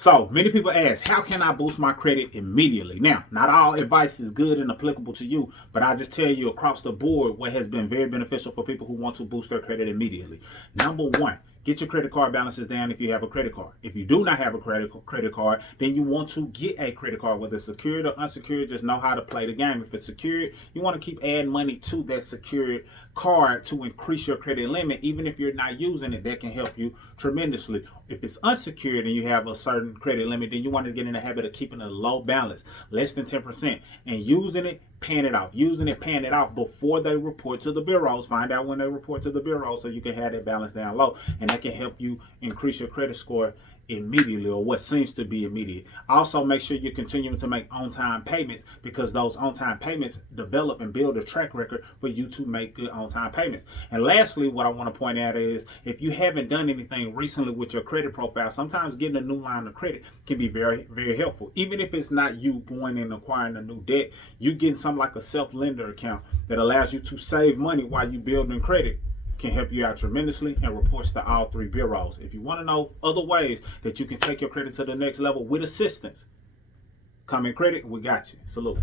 So many people ask, how can I boost my credit immediately? Now, not all advice is good and applicable to you, but I just tell you across the board what has been very beneficial for people who want to boost their credit immediately. Number one, get your credit card balances down if you have a credit card. If you do not have a credit card, then you want to get a credit card, whether it's secured or unsecured. Just know how to play the game. If it's secured, you want to keep adding money to that secured card to increase your credit limit. Even if you're not using it, that can help you tremendously. If it's unsecured and you have a certain credit limit, then you want to get in the habit of keeping a low balance, less than 10%, and using it, paying it off, using it, paying it off before they report to the bureaus. Find out when they report to the bureau so you can have that balance down low, and that can help you increase your credit score immediately, or what seems to be immediate. Also, make sure you're continuing to make on-time payments, because those on-time payments develop and build a track record for you to make good on-time payments. And lastly, what I want to point out is, if you haven't done anything recently with your credit profile, sometimes getting a new line of credit can be very, very helpful. Even if it's not you going and acquiring a new debt, you getting something like a self-lender account that allows you to save money while you building credit can help you out tremendously, and reports to all three bureaus. If you want to know other ways that you can take your credit to the next level with assistance, Common Credit, we got you. Salute.